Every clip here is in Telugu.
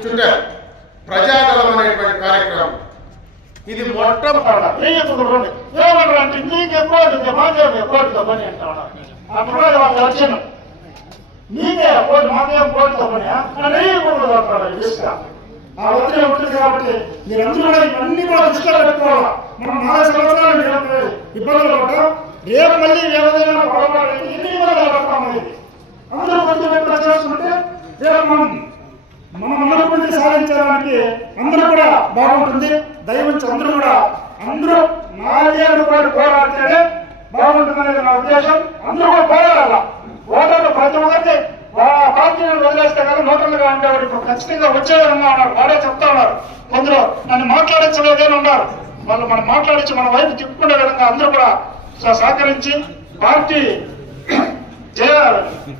కూర్చుంటారు ప్రజాదళం అనేటువంటి కార్యక్రమం. ఇది మొట్టమొదటి. ఏమంటారంటే నీకే కోటి మాకే పని అంటాడు అప్పుడు వాళ్ళు వచ్చిన నీకే కోటి మాకే కోటితో పని? అంటాడు ఇసుక ఆ ఒత్తిడి ఉంటుంది కాబట్టి మీరందరూ కూడా ఇవన్నీ కూడా దృష్టిలో పెట్టుకోవాలా? మనం నాలుగు సంవత్సరాలు ఇబ్బందులు పడ్డాం. రేపు మళ్ళీ ఏదైనా పొరపాటు అయితే ఎన్ని ఇబ్బందులు పడతాం అనేది అందరూ కొంచెం ఎక్కడ రేపు మనం మనం అనుకుంటే సాధించడానికి అందరూ కూడా బాగుంటుంది. దయవించి అందరూ కూడా అందరూ నాలుగే రూపాయలు పోరాడితేనే బాగుంటుందనేది నా ఉద్దేశం. అందరూ కూడా పోరాడాల? ఓటర్లు ప్రతి ఒక్కరికి వా- పార్టీలను వదిలేస్తే కానీ నోటర్లుగా ఉండేవాడు. ఇప్పుడు ఖచ్చితంగా వచ్చేవారన్నా ఉన్నారు. వాడే చెప్తా ఉన్నారు. కొందరు నన్ను మాట్లాడించలేదని ఉన్నారు వాళ్ళు మనం మాట్లాడించి మన వైపు తిప్పుకునే విధంగా అందరూ కూడా సహకరించి పార్టీ జయ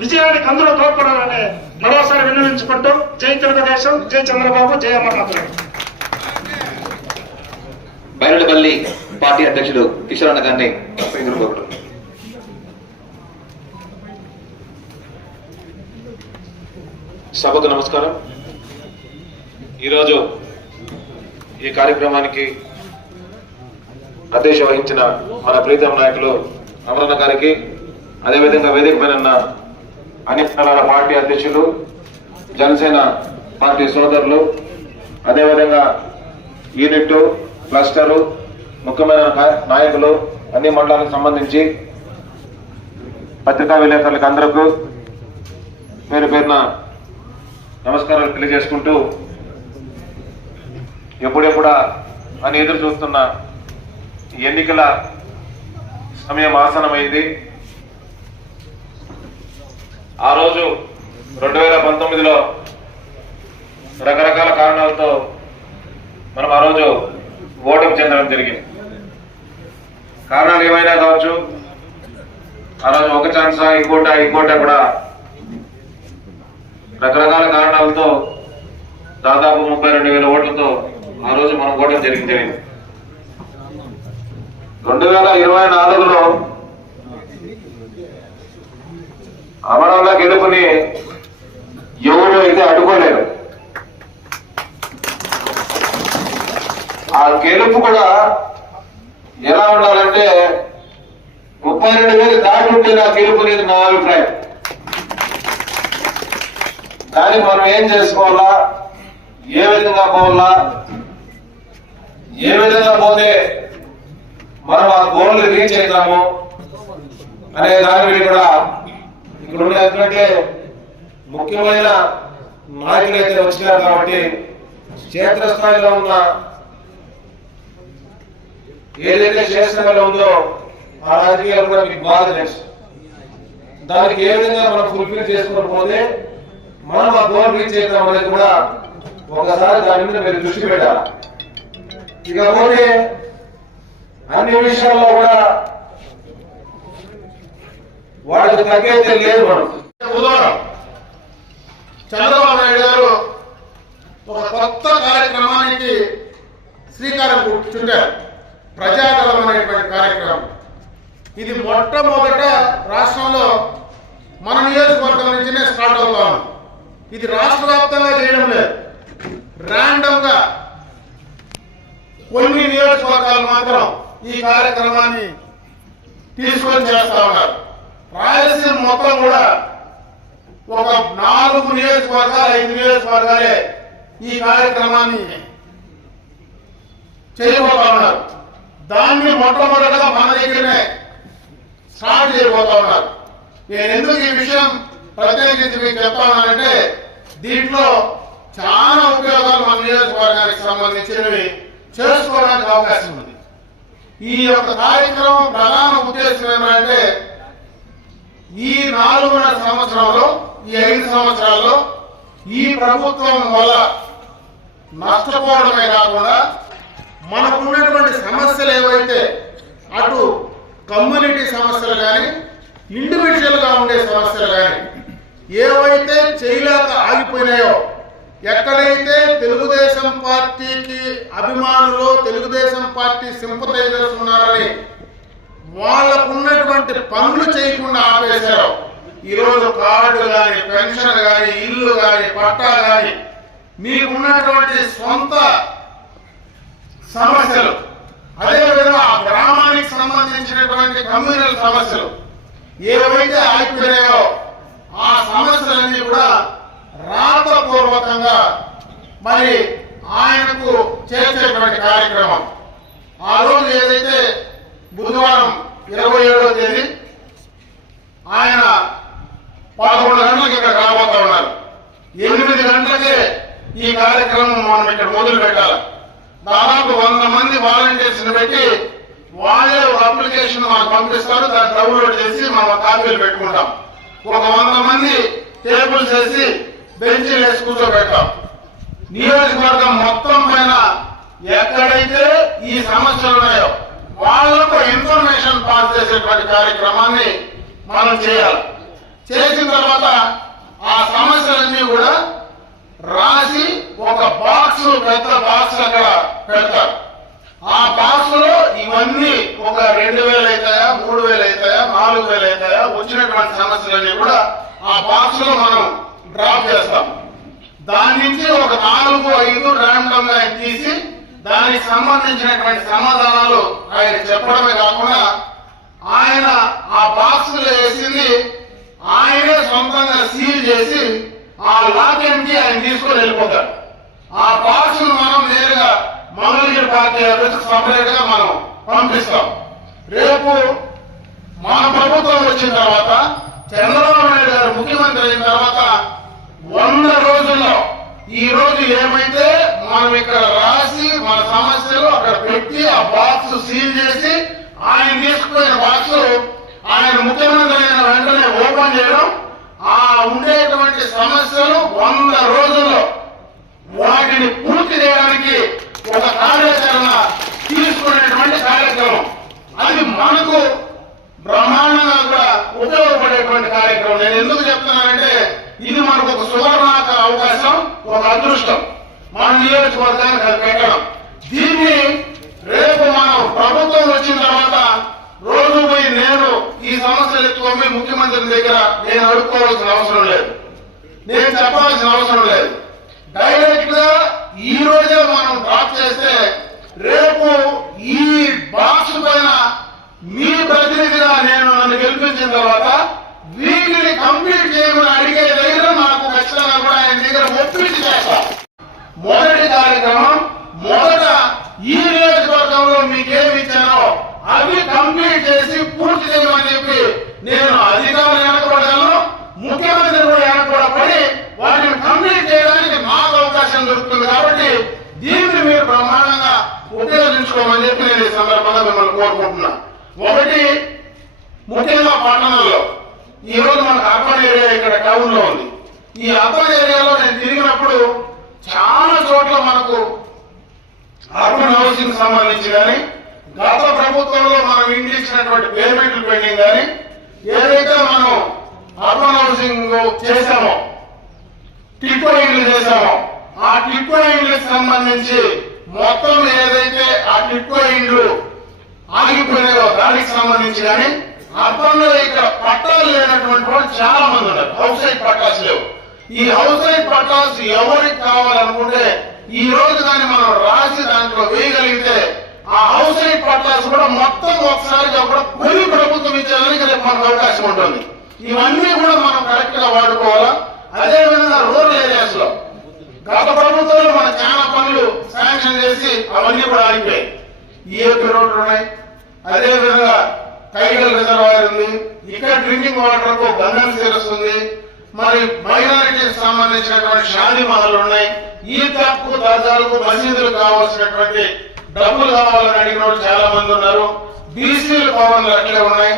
విజయానికి అందరూ తోడ్పడాలని మరోసారి విన్నవించుకుంటూ జై తెలుగుదేశం జై చంద్రబాబు జయ అమర్నాథుడు బైరడపల్లి పార్టీ అధ్యక్షుడు కిషోర్ అన్న గారిని ఎదుర్కోకూడదు సభకు నమస్కారం. ఈరోజు ఈ కార్యక్రమానికి అధ్యక్ష వహించిన మన ప్రీతం నాయకులు అమరన్న గారికి అదేవిధంగా వేదిక పైన అన్ని స్థలాల పార్టీ అధ్యక్షులు జనసేన పార్టీ సోదరులు అదేవిధంగా యూనిట్ క్లస్టరు ముఖ్యమైన నాయకులు అన్ని మండలాలకు సంబంధించి పత్రికా విలేకరులకు అందరికీ పేరు పేరున నమస్కారాలు తెలియజేసుకుంటూ ఎప్పుడెప్పుడా అని ఎదురు చూస్తున్న ఎన్నికల సమయం ఆసనమైంది ఆ రోజు రెండు వేల పంతొమ్మిదిలో రకరకాల కారణాలతో మనం ఆ రోజు ఓటమి చెందడం జరిగింది. కారణాలు ఏమైనా కావచ్చు? ఆ రోజు ఒక ఛాన్సా ఇంకోట ఇంకోట కూడా రకరకాల కారణాలతో దాదాపు ముప్పై రెండు వేల ఓట్లతో ఆ రోజు మనం ఓటమి జరిగింది. రెండు వేల ఇరవై నాలుగులో అమరావతి గెలుపుని ఎవరు అయితే అడ్డుకోలేరు. ఆ గెలుపు కూడా ఎలా ఉండాలంటే ముప్పై రెండు వేలు దాటి ఉంటే నా గెలుపు అనేది నా అభిప్రాయం. దానికి మనం ఏం చేసుకోవాలా? ఏ విధంగా పోవాలా? ఏ విధంగా పోతే మనం ఆ గోల్ రీచ్ అవుతాము? అనే దాని మీద కూడా ఇక్కడ ఉండే ఎందుకంటే ముఖ్యమైన నాయకులు అయితే వచ్చినారు కాబట్టి క్షేత్రస్థాయిలో ఉన్న ఏదైతే క్షేత్రంలో ఉందో ఆ రాజకీయాలు కూడా మీకు బాధ తెలుసు. దానికి ఏ విధంగా మనం ఫుల్ఫిల్ చేసుకుని పోతే మనం ఆ గోల్ రీచ్ అవుతాం అనేది కూడా ఒకసారి దాని మీద మీరు దృష్టి పెట్టాలి. ఇకపోతే అన్ని విషయాల్లో కూడా వాళ్ళకి తగ్గైతే లేదు చంద్రబాబు నాయుడు గారు ఒక కొత్త కార్యక్రమానికి శ్రీకారం చుట్టారు. ప్రజాదళం అనేటువంటి కార్యక్రమం. ఇది మొట్టమొదట రాష్ట్రంలో మన నియోజకవర్గం నుంచినే స్టార్ట్ అవుతా ఇది రాష్ట్ర వ్యాప్తంగా చేయడం లేదు. ర్యాండమ్గా కొన్ని నియోజకవర్గాలు మాత్రం ఈ కార్యక్రమాన్ని తీసుకొని చేస్తా ఉన్నారు. రాయలసీమ మొత్తం కూడా ఒక నాలుగు నియోజకవర్గాలు ఐదు నియోజకవర్గాలే ఈ కార్యక్రమాన్ని చేయబోతా ఉన్నారు. దాన్ని మొట్టమొదటగా మన దగ్గరనే స్టార్ట్ చేయబోతా ఉన్నారు. నేను ఎందుకు ఈ విషయం ప్రత్యేకించి మీకు చెప్తానంటే దీంట్లో చాలా ఉపయోగాలు మన నియోజకవర్గానికి సంబంధించినవి చేసుకోవడానికి అవకాశం ఉంది. ఈ యొక్క కార్యక్రమం ప్రధాన ఉద్దేశం ఏమంటే ఈ నాలుగున్నర సంవత్సరంలో ఈ ఐదు సంవత్సరాల్లో ఈ ప్రభుత్వం వల్ల నష్టపోవడమే కాకుండా మనకున్నటువంటి సమస్యలు ఏవైతే అటు కమ్యూనిటీ సమస్యలు కానీ ఇండివిజువల్గా ఉండే సమస్యలు కానీ ఏవైతే చేయలేక ఆగిపోయినాయో ఎక్కడైతే తెలుగుదేశం పార్టీకి అభిమానులు తెలుగుదేశం పార్టీ సింపతైజర్స్ ఉన్నారని వాళ్ళకున్నటువంటి పనులు చేయకుండా ఆపేశారు. ఈరోజు కార్డు కానీ పెన్షన్ కానీ ఇల్లు కానీ పట్టా కానీ మీకున్నటువంటి సొంత సమస్యలు. అదేవిధంగా ఆ గ్రామానికి సంబంధించినటువంటి కమ్యూనల్ సమస్యలు. ఏవైతే ఆగిపోయాయో ఆ సమస్యలన్నీ కూడా రాతపూర్వకంగా మరి ఆయనకు చేర్చేటువంటి కార్యక్రమం ఆ రోజు ఏదైతే బుధవారం ఇరవై ఏడవ తేదీ ఆయన పదకొండు గంటలకు ఇక్కడ రాబోతా ఉన్నారు. ఎనిమిది గంటలకే ఈ కార్యక్రమం మనం ఇక్కడ మొదలు పెట్టాలి. దాదాపు వంద మంది వాలంటీర్స్ పెట్టి వాళ్ళే ఒక అప్లికేషన్ మనకు పంపిస్తారు దాన్ని డౌన్లోడ్ చేసి మనం కాపీలు పెట్టుకుంటాం. ఒక వంద మంది టేబుల్స్ వేసి బెంచీలు వేసి కూర్చోబెట్టాం నియోజకవర్గం మొత్తం పైన ఎక్కడైతే ఈ సమస్యలు ఉన్నాయో వాళ్ళకు ఇన్ఫర్మేషన్ పాస్ చేసేటువంటి కార్యక్రమాన్ని మనం చేయాలి. చేసిన తర్వాత ఆ సమస్యలన్నీ కూడా రాసి ఒక బాక్స్ పెద్ద బాక్స్ అక్కడ పెడతారు. ఆ బాక్స్లో ఇవన్నీ ఒక రెండు వేలు అవుతాయా మూడు వేలు అవుతాయా నాలుగు వేలు అవుతాయా వచ్చినటువంటి సమస్యలన్నీ కూడా ఆ బాక్స్లో మనం డ్రాప్ చేస్తాం. దాని నుంచి ఒక నాలుగు ఐదు ర్యాండమ్గా దానికి సంబంధించినటువంటి సమాధానాలు ఆయన చెప్పడమే కాకుండా ఆయన ఆ బాక్స్లో వేసింది ఆయనే సొంతంగా సీల్ చేసి ఆ లాకెట్కి ఆయన తీసుకొని వెళ్ళిపోతారు. ఆ బాక్స్ మనం నేరుగా మంగళగిరి పార్టీ అభ్యర్థికి సపరేట్గా మనం పంపిస్తాం. రేపు మన ప్రభుత్వం వచ్చిన తర్వాత చంద్రబాబు నాయుడు గారు ముఖ్యమంత్రి అయిన తర్వాత వంద రోజుల్లో ఈ రోజు ఏమైతే మనం ఇక్కడ బాక్స్ సీల్ చేసి ఆయన తీసుకుపోయిన బాక్స్ ఆయన ముఖ్యమంత్రి అయిన వెంటనే ఓపెన్ చేయడం ఆ ఉండేటువంటి సమస్యలు వంద రోజుల్లో వాటిని పూర్తి చేయడానికి ఒక కార్యాచరణ తీసుకునేటువంటి కార్యక్రమం. అది మనకు బ్రహ్మాండంగా కూడా ఉపయోగపడేటువంటి కార్యక్రమం. నేను ఎందుకు చెప్తున్నానంటే ఇది మనకు ఒక సువర్ణాక అవకాశం ఒక అదృష్టం. మన నియోజకవర్గానికి అది పెట్టడం దీన్ని రేపు మనం ప్రభుత్వం వచ్చిన తర్వాత రోజు పోయి నేను ఈ సమస్యలు ఎత్తుకొని ముఖ్యమంత్రి దగ్గర నేను అడుక్కోవాల్సిన అవసరం లేదు నేను చెప్పాల్సిన అవసరం లేదు. డైరెక్ట్గా ఈ రోజే మనం డ్రాప్ చేస్తే రేపు ఈ బాక్స్ పైన మీ ప్రతినిధిగా నేను నన్ను గెలిపించిన తర్వాత వీటిని కంప్లీట్ చేయమని అడిగే దగ్గర నాకు ఖచ్చితంగా కూడా ఆయన దగ్గర ఒప్పించి చేస్తా. మొదటి కార్యక్రమం మొదట ఈ నియోజకవర్గంలో మీకేమి ఇచ్చానో అవి కంప్లీట్ చేసి పూర్తి చేయమని చెప్పి నేను అధికారులు వెనకబడగలను ముఖ్యమంత్రి కూడా వెనకబడ పడి వాటిని కంప్లీట్ చేయడానికి మాకు అవకాశం దొరుకుతుంది కాబట్టి దీన్ని మీరు బ్రహ్మాండంగా ఉపయోగించుకోమని చెప్పి నేను ఈ సందర్భంగా మిమ్మల్ని కోరుకుంటున్నా. ఒకటి ముఖ్యంగా పట్టణంలో ఈ రోజు మనకు అర్బన్ ఏరియా ఇక్కడ టౌన్లో ఉంది. ఈ అర్బన్ ఏరియాలో నేను తిరిగినప్పుడు చాలా చోట్ల మనకు అర్బన్ హౌసింగ్ సంబంధించి కానీ గత ప్రభుత్వంలో మనం ఇంటి ఇచ్చినటువంటి పేమెంట్లు పెండింగ్ కానీ ఏదైతే మనం అర్బన్ హౌసింగ్ చేశామో టిప్పో ఇండ్లు చేశామో ఆ టిప్పో ఇండ్లకు సంబంధించి మొత్తం ఏదైతే ఆ టిప్పో ఇండ్లు దానికి సంబంధించి కానీ అర్థంలో ఇక్కడ పట్టాలు లేనటువంటి వాళ్ళు చాలా మంది ఉన్నారు. హౌస్ సైడ్ పట్టాస్ లేవు. ఈ హౌస్ సైడ్ పట్టాస్ ఎవరికి కావాలనుకుంటే ఈ రోజు దాన్ని మనం రాసి దాంట్లో వేయగలిగితే ఆ హౌస్ సైడ్ పట్టాస్ కూడా మొత్తం ఒకసారిగా కూడా కొన్ని ప్రభుత్వం ఇచ్చేదానికి రేపు మనకు అవకాశం ఉంటుంది. ఇవన్నీ కూడా మనం కరెక్ట్గా వాడుకోవాలా? అదే విధంగా రూరల్ ఏరియాస్లో గత ప్రభుత్వంలో మన చాలా పనులు శాంక్షన్ చేసి అవన్నీ కూడా ఆగిపోయాయి. ఈఏపీ రోడ్లు ఉన్నాయి అదే విధంగా కైగల్ రిజర్వాయర్ ఉంది ఇక్కడ డ్రింకింగ్ వాటర్కు గంగన్ సీరస్ ఉంది మరి మైనారిటీకి సంబంధించినటువంటి షాదీ మహల్ ఉన్నాయి. ఈ తప్పు దర్జాలకు మసీదులు కావాల్సినటువంటి డబ్బులు కావాలని అడిగిన వాళ్ళు చాలా మంది ఉన్నారు. బీసీల భవన్లు అట్లే ఉన్నాయి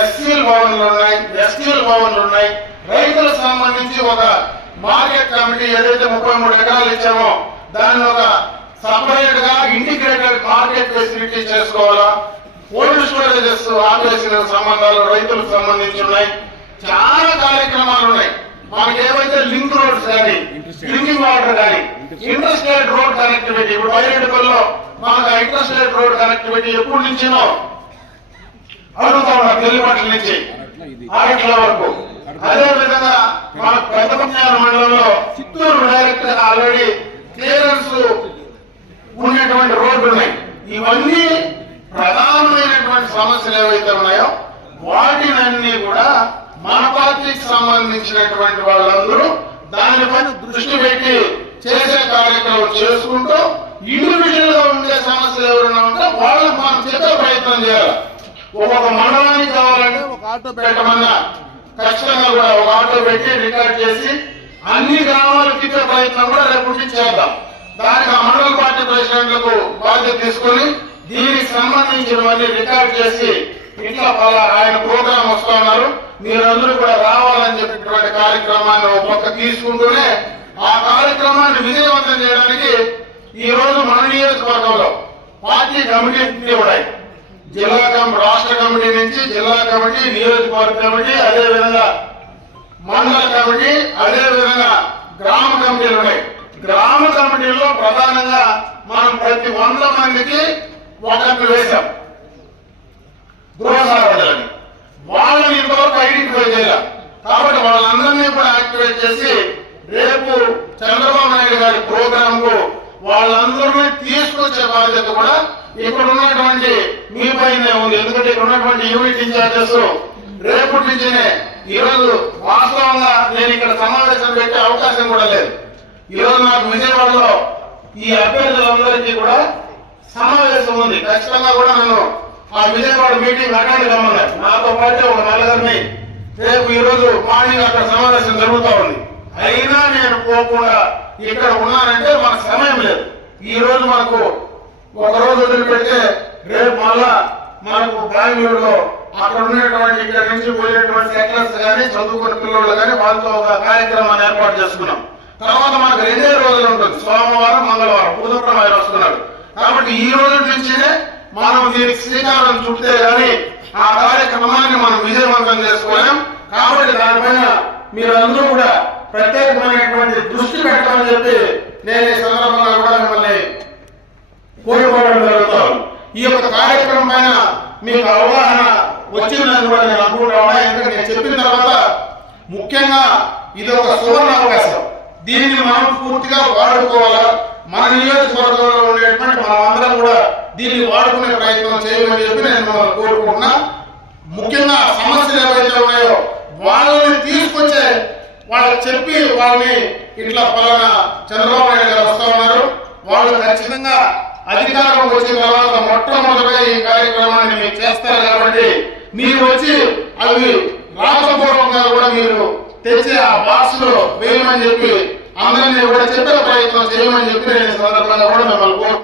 ఎస్సీల భవన్లు ఉన్నాయి ఎస్టీల భవన్లు ఉన్నాయి. రైతులకు సంబంధించి ఒక మార్కెట్ కమిటీ ఏదైతే ముప్పై మూడు ఎకరాలు ఇచ్చామో దాన్ని ఒక సపరేట్గా ఇంటిగ్రేటెడ్ మార్కెట్ ఫెసిలిటీ చేసుకోవాలా? కోల్డ్ స్టోరేజెస్ ఆపేసిన సంబంధాలు రైతులకు సంబంధించి ఉన్నాయి. చాలా కార్యక్రమాలు ఉన్నాయి. మనకి ఏవైతే లింక్ రోడ్స్ కానీ డ్రింకింగ్ వాటర్ కానీ ఇంటర్స్టేట్ రోడ్ కనెక్టివిటీ ఇప్పుడు బయలుదేరులో మనకు ఇంటర్స్టేట్ రోడ్ కనెక్టివిటీ ఎప్పటి నుంచినో అడుగుతా ఉన్నారు తెల్లిపట్ల నుంచి. ఆరట్ల వరకు అదే విధంగా మన మండలంలో చిత్తూరు డైరెక్ట్ ఆల్రెడీ క్లియరెన్స్ ఉన్నటువంటి రోడ్లు ఉన్నాయి. ఇవన్నీ ప్రధానమైనటువంటి సమస్యలు ఏవైతే ఉన్నాయో వాటినన్నీ కూడా మన పార్టీకి సంబంధించినటువంటి వాళ్ళందరూ దానిపైన దృష్టి పెట్టి చేసే కార్యక్రమం చేసుకుంటూ ఇండివిజువల్గా ఉండే సమస్యలు ఎవరైనా ఉంటే వాళ్ళకి మనం చెప్పే ప్రయత్నం చేయాలి. ఒక్కొక్క ఒక ఆటో పెట్టమన్నా ఖచ్చితంగా కూడా ఒక ఆటో పెట్టి రికార్డ్ చేసి అన్ని గ్రామాలకు ఇచ్చే ప్రయత్నం కూడా రేపు చేద్దాం. దానికి ఆ మండల పార్టీ ప్రెసిడెంట్లకు బాధ్యత తీసుకొని దీనికి సంబంధించినవన్నీ రికార్డ్ చేసి ఇట్లా పలా ఆయన ప్రోగ్రామ్ వస్తా ఉన్నారు. మీరందరూ కూడా రావాలని చెప్పినటువంటి కార్యక్రమాన్ని ఒక పక్క తీసుకుంటూనే ఆ కార్యక్రమాన్ని విజయవంతం చేయడానికి ఈ రోజు మన నియోజకవర్గంలో పార్టీ కమిటీ ఉన్నాయి జిల్లా కమిటీ రాష్ట్ర కమిటీ నుంచి జిల్లా కమిటీ నియోజకవర్గ కమిటీ అదే విధంగా మండల కమిటీ అదే విధంగా గ్రామ కమిటీలు ఉన్నాయి. గ్రామ కమిటీల్లో ప్రధానంగా మనం ప్రతి వంద మందికి ఒకటి వేశాం. గృహసారథులని. వాళ్ళని ఇంతవరకు ఐడెంటిఫై చేయాలి కాబట్టి వాళ్ళందరినీ కూడా యాక్టివేట్ చేసి రేపు చంద్రబాబు నాయుడు గారి ప్రోగ్రామ్కు వాళ్ళందరినీ తీసుకొచ్చే బాధ్యత కూడా ఇక్కడ ఉన్నటువంటి మీ పైన ఉంది. ఎందుకంటే ఇక్కడ ఉన్నటువంటి యూనిట్ ఇన్ఛార్జెస్ రేపటి నుంచినే ఈరోజు వాస్తవంగా నేను ఇక్కడ సమావేశం పెట్టే అవకాశం కూడా లేదు. ఈ రోజు నాకు విజయవాడలో ఈ అభ్యర్థులందరికీ కూడా సమావేశం ఉంది. ఖచ్చితంగా కూడా నన్ను ఆ విజయవాడ మీటింగ్ అటెండ్ కమ్మన్నారు నాతో పాటు ఒక నలుగురిని రేపు ఈరోజు మార్నింగ్ అక్కడ సమావేశం జరుగుతూ ఉంది. అయినా నేను పోకుండా ఇక్కడ ఉన్నానంటే మనకు సమయం లేదు. ఈ రోజు మనకు ఒక రోజు వదిలిపెడితే రేపు మళ్ళా మనకు బెంగళూరులో అక్కడ ఉన్నటువంటి ఇక్కడ నుంచి పోయేటువంటి సెక్టర్స్ కానీ చదువుకున్న పిల్లలు కానీ వాళ్ళతో ఒక కార్యక్రమాన్ని ఏర్పాటు చేసుకున్నాం. తర్వాత మనకు రెండే రోజులు ఉంటుంది. సోమవారం మంగళవారం. బుధవారం ఆయన వస్తున్నాడు. కాబట్టి ఈ రోజు నుంచినే మనం దీనికి శ్రీకారం చుట్టే గాని ఆ కార్యక్రమాన్ని మనం విజయవంతం చేసుకోలేం. కాబట్టి దానిపైన మీరందరూ కూడా ప్రత్యేకమైనటువంటి దృష్టి పెట్టాలని చెప్పి నేను ఈ సందర్భంగా కోరుకోవడం జరుగుతాం ఈ యొక్క కార్యక్రమం పైన మీకు అవగాహన వచ్చిందని కూడా నేను అనుకుంటా ఎందుకంటే నేను చెప్పిన తర్వాత ముఖ్యంగా ఇది ఒక సువర్ణ అవకాశం. దీన్ని మనం పూర్తిగా వాడుకోవాలా? మన నియోజకవర్గంలో ఉండేటువంటి మనం అందరం కూడా దీన్ని వాడుకునే ప్రయత్నం చేయమని చెప్పి నేను కోరుకుంటున్నా. ముఖ్యంగా సమస్యలు ఏవైతే ఉన్నాయో వాళ్ళని తీసుకొచ్చే వాళ్ళకి చెప్పి వాళ్ళని ఇట్లా పలానా చంద్రబాబు నాయుడు గారు వస్తా ఉన్నారు. వాళ్ళు ఖచ్చితంగా అధికారం వచ్చిన తర్వాత మొట్టమొదటిగా ఈ కార్యక్రమాన్ని మీరు చేస్తారు కాబట్టి మీరు వచ్చి అవి రాతపూర్వకంగా కూడా మీరు తెచ్చి ఆ బాక్స్లో వేయమని చెప్పి అందరినీ కూడా చెప్పే ప్రయత్నం చేయమని చెప్పి నేను సందర్భంగా కూడా మిమ్మల్ని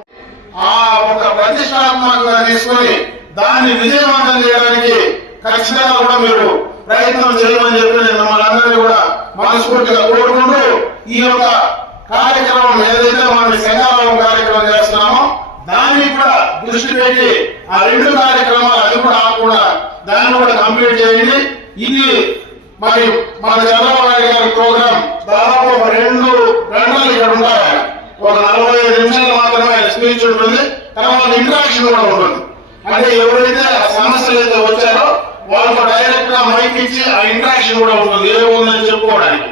ఆ ఒక ప్రతిష్టాత్మకంగా తీసుకొని దాన్ని విజయవంతం చేయడానికి ఖచ్చితంగా కూడా మీరు ప్రయత్నం చేయమని చెప్పి నేను మిమ్మల్ని అందరినీ కూడా మనస్ఫూర్తిగా కోరుకుంటూ ఈ యొక్క కార్యక్రమం ఏదైతే మనం శంఖారావం కార్యక్రమం చేస్తున్నామో దాన్ని కూడా దృష్టి పెట్టి ఆ రెండు కార్యక్రమాలు అది కూడా ఆకుండా దాన్ని కూడా కంప్లీట్ చేయండి. ఇది మరి మన చంద్రబాబు గారి ప్రోగ్రామ్ దాదాపు ఒక రెండు గంటలు ఇక్కడ ఉంటాయి ఒక నలభై ఐదు నిమిషాలు మాత్రమే స్పీచ్ ఉంటుంది. తర్వాత ఇంటరాక్షన్ కూడా ఉంటుంది. అంటే ఎవరైతే ఆ సమస్యలు అయితే వచ్చారో వాళ్ళకు డైరెక్ట్గా మైక్ ఇచ్చి ఆ ఇంటరాక్షన్ కూడా ఉంటుంది. ఏముందని చెప్పుకోవడానికి.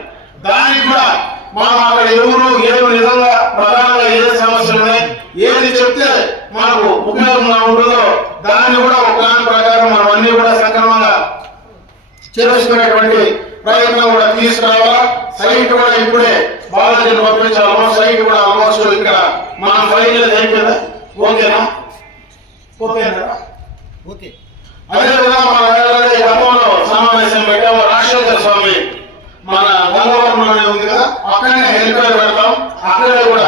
దానికి కూడా మనం అక్కడ ఎవరు ఏ విధంగా ప్రధానంగా ఏ సమస్యలు ఉన్నాయి ఏది చెప్తే మనకు ఉపయోగంగా ఉంటుందో దాన్ని కూడా ఒక ప్లాన్ ప్రకారం మనం అన్ని కూడా సక్రమంగా చేసుకునేటువంటి ప్రయత్నం కూడా తీసుకురావాలా? సైట్ కూడా ఇప్పుడే బాలాజీని పంపించాలి సైట్ కూడా ఆల్మోస్ట్ ఇక్కడ మన ఫైల్ అయిపోయిందా ఓకేనా? ఓకేనా? ఓకే. అదేవిధంగా మన వేళ గతంలో సమావేశం పెట్టాము. రాజశేఖర స్వామి మన గంగవరం ఉంది కదా అక్కడనే హెలిప్యాడ్ పెడతాం. అక్కడే కూడా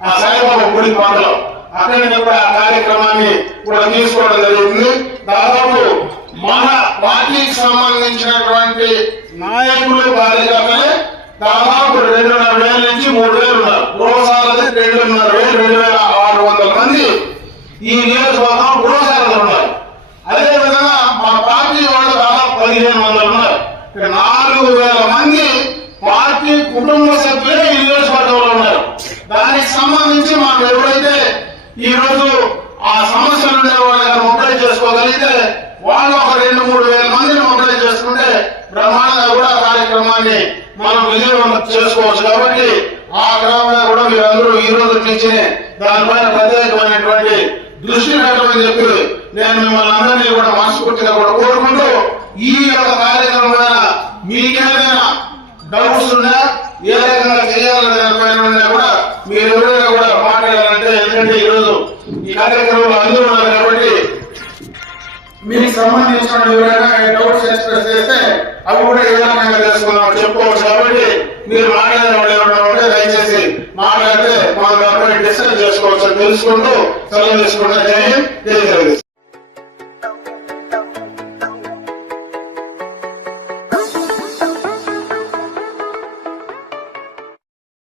ఆ సాయిబాబా గుడి పక్కలో అక్కడనే కూడా ఆ కార్యక్రమాన్ని కూడా తీసుకోవడం జరుగుతుంది దాదాపు మన పార్టీకి సంబంధించినటువంటి నాయకులు కార్యకర్తలే దాదాపు రెండున్నర వేల నుంచి మూడు వేలు ఉన్నారు. గృహసారథి రెండున్నర వేలు రెండు వేల ఆరు వందల మంది ఈ నియోజకవర్గం గృహసారథులు ఉన్నారు. అదే విధంగా మా పార్టీ వాళ్ళు దాదాపు పదిహేను వందలు ఉన్నారు. నాలుగు వేల మంది పార్టీ కుటుంబ సభ్యులే ఈ నియోజకవర్గంలో ఉన్నారు. దానికి సంబంధించి ఈ రోజు ఆ సమస్యలు ఉండే వాళ్ళని మొబైల్ చేసుకోగలిగితే వాళ్ళు ఒక రెండు మూడు వేల మందిని మొబైల్ చేసుకుంటే బ్రహ్మాండంగా కూడా కార్యక్రమాన్ని మనం విజయవంతం చేసుకోవచ్చు కాబట్టి ఆ క్రమంలో కూడా మీరందరూ ఈ రోజు నుంచి దానిపైన ప్రత్యేకమైనటువంటి దృష్టి పెట్టమని చెప్పి నేను మిమ్మల్ని అందరినీ కూడా మనస్ఫూర్తిగా కూడా కోరుకుంటూ ఈ యొక్క కార్యక్రమమైన మీకేమైనా డౌట్స్ ఉన్నా ఏ రకంగా చేయాలనే దానిపైన ఉన్నా కూడా మీరు ఎవరైనా కూడా మాట్లాడాలంటే ఎందుకంటే ఈరోజు ఈ కార్యక్రమంలో అందరూ ఉన్నారు కాబట్టి మీకు సంబంధించిన ఎవరైనా డౌట్స్ ఎక్స్ప్రెస్ చేస్తే అవి కూడా ఏ రకంగా చెప్పుకోవచ్చు కాబట్టి మీరు మాట్లాడే వాళ్ళు ఎవరైనా ఉంటే దయచేసి మాట్లాడితే మా దానిపై డిస్కస్ చేసుకోవచ్చు తెలుసుకుంటూ సెలవు తీసుకుంటే జై జై